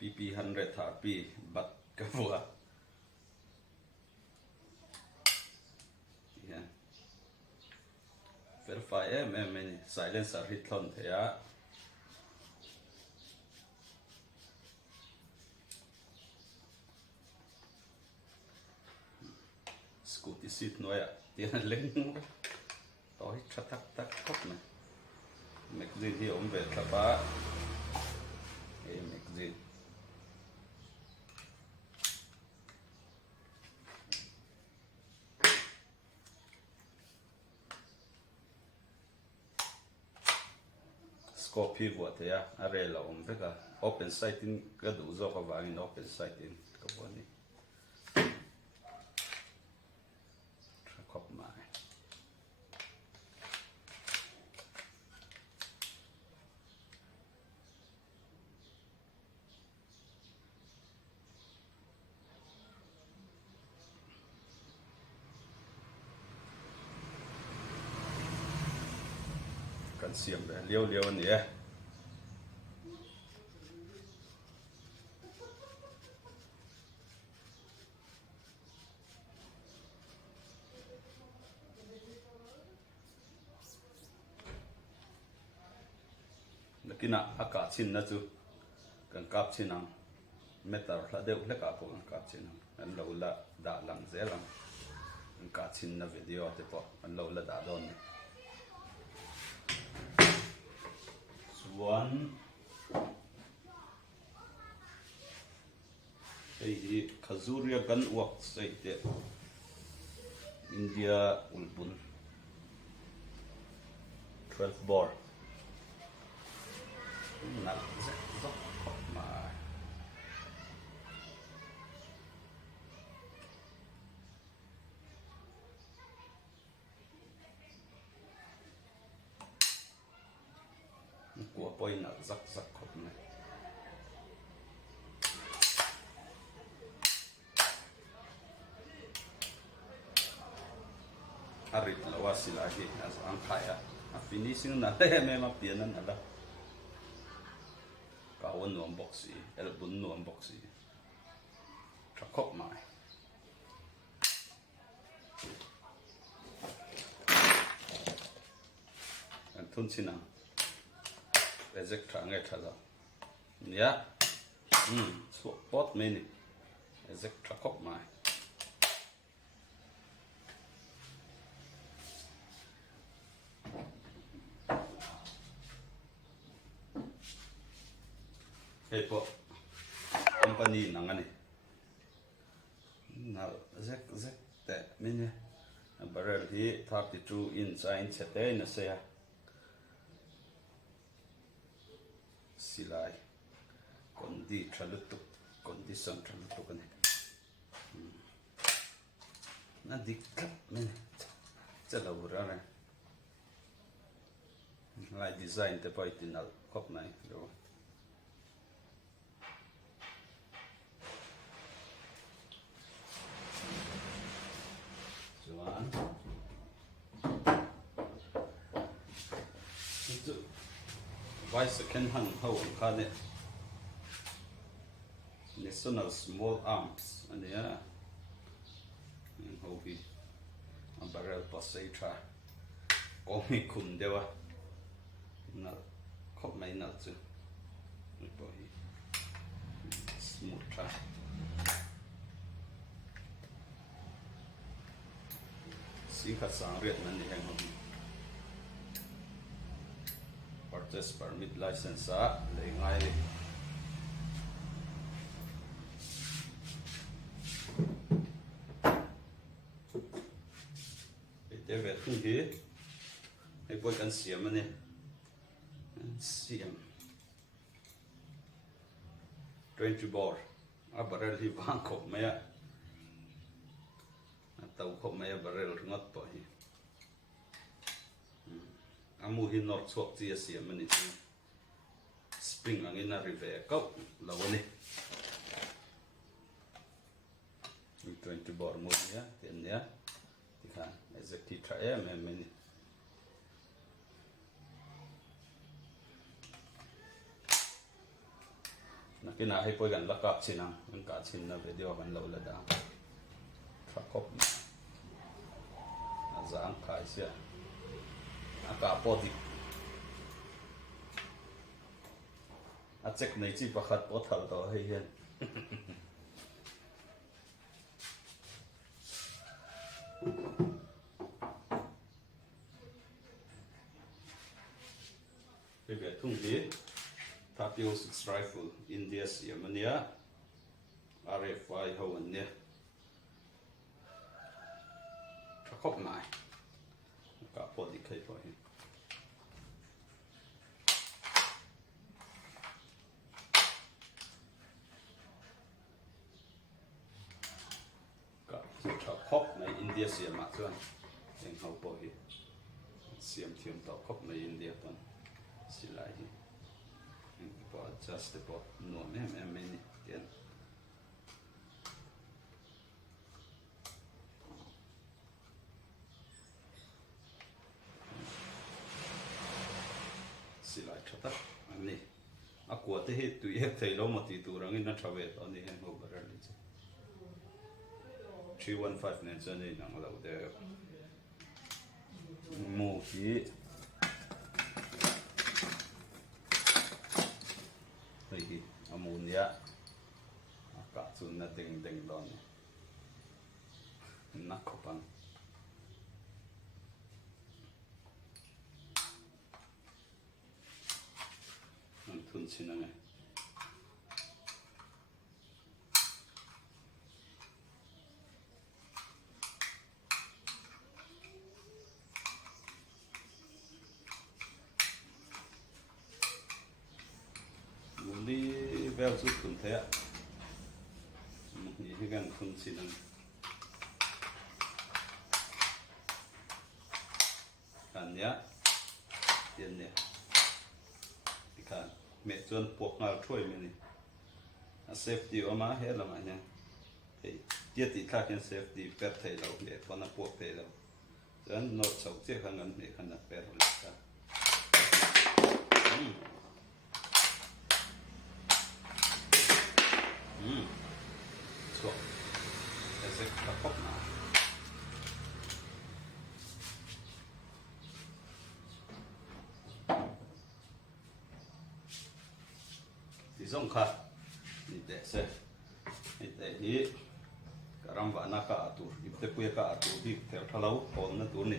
PP 100 thả pi bắt cái vừa verify em silencer hit thon thế á scooty seat nói ạ tiền lên tối chắc tắc khóc này magazine thì ông về thà ba cái magazine scope vượt thế à are là ông thế cả open sighting cái đủ do các bạn open sighting các bạn đi khóc mãi cần xiêm để liêu nhỉ kina aka chin na chu kan kap chinang meter la deuh hleka po kan kap chinang an lo la da lang zelang kan ka chin na video te po an lo la da don ni one ei khazuria gan wak sei te India Ulhbun 12 bore nặng rất dốc mà của bôi nặng rắc khóc này arit lawa sila hi as ang kaya finishing na em ap tiền na la kawan nuam boxi Elhbun nuam boxi khóc mãi anh thun xin nào reject thằng nghe thằng đó nhá swap pot mini reject khóc mãi hey po company nang ani na zek te mini barrel hi 32 inch in sete na se silai condition tralutuk ani na dikkat mini chalo ra này lại design te poi tinal khop này rồi vai second hand hậu khá nè national small arms anh nhá hậu vi barrel passage tra có mấy khung đều à nó khóc mấy nó chứ smooth tra xin khát sáng riết mình đi hành hậu purchase permit license lấy ngay đi để về không khí hay bôi cần xiêm anh nè xiêm 20 bore barrel thì vang khổ mấy ạ tàu khổ mấy barrel ngót bỏ hi amu hi nor chok chi sia mani spring angina rive kau lawani 20 bor mo ya ten ya tikha exactly try em mani na kina hay poi gan la kap chinang ang ka chin na video kan lo la da thakop na zang khai sia aka podi a check nei chi pakhat po thal to hei hian Bebe thung di 30.06 rifle India Siamania RFI ho an ne thakop mai ka podi khai po hi thakop mai India Siam ma chuan eng ho po hi siam thiam to khop mai India ton silai hi just about no many again. Silai chata ani akwa te he tu ye thailo mati tu rangin na thave to ni hen ho barar ni 315 ne chane nang lo de mo hi hi ammonia ka chun na ding ding don na khopan an thun chinanga bel chút cũng thế ạ, những cái không xin ăn, ăn nhá, tiền nhé, thì cả mẹ chuẩn buộc nào chui mình này, safety ở má hết là mà nhá, thì tiết thì khác cái safety pet thầy lâu để con nó buộc thầy lâu, dẫn nó sầu chiếc hàng ngân để khăn đặt pet rồi cả. So, das ist kaputt nach. Die Sonka, nicht das. Nicht das hier. Karam vana ka atur, ibte puya ka atur, di ter thalau, pon na tur ni.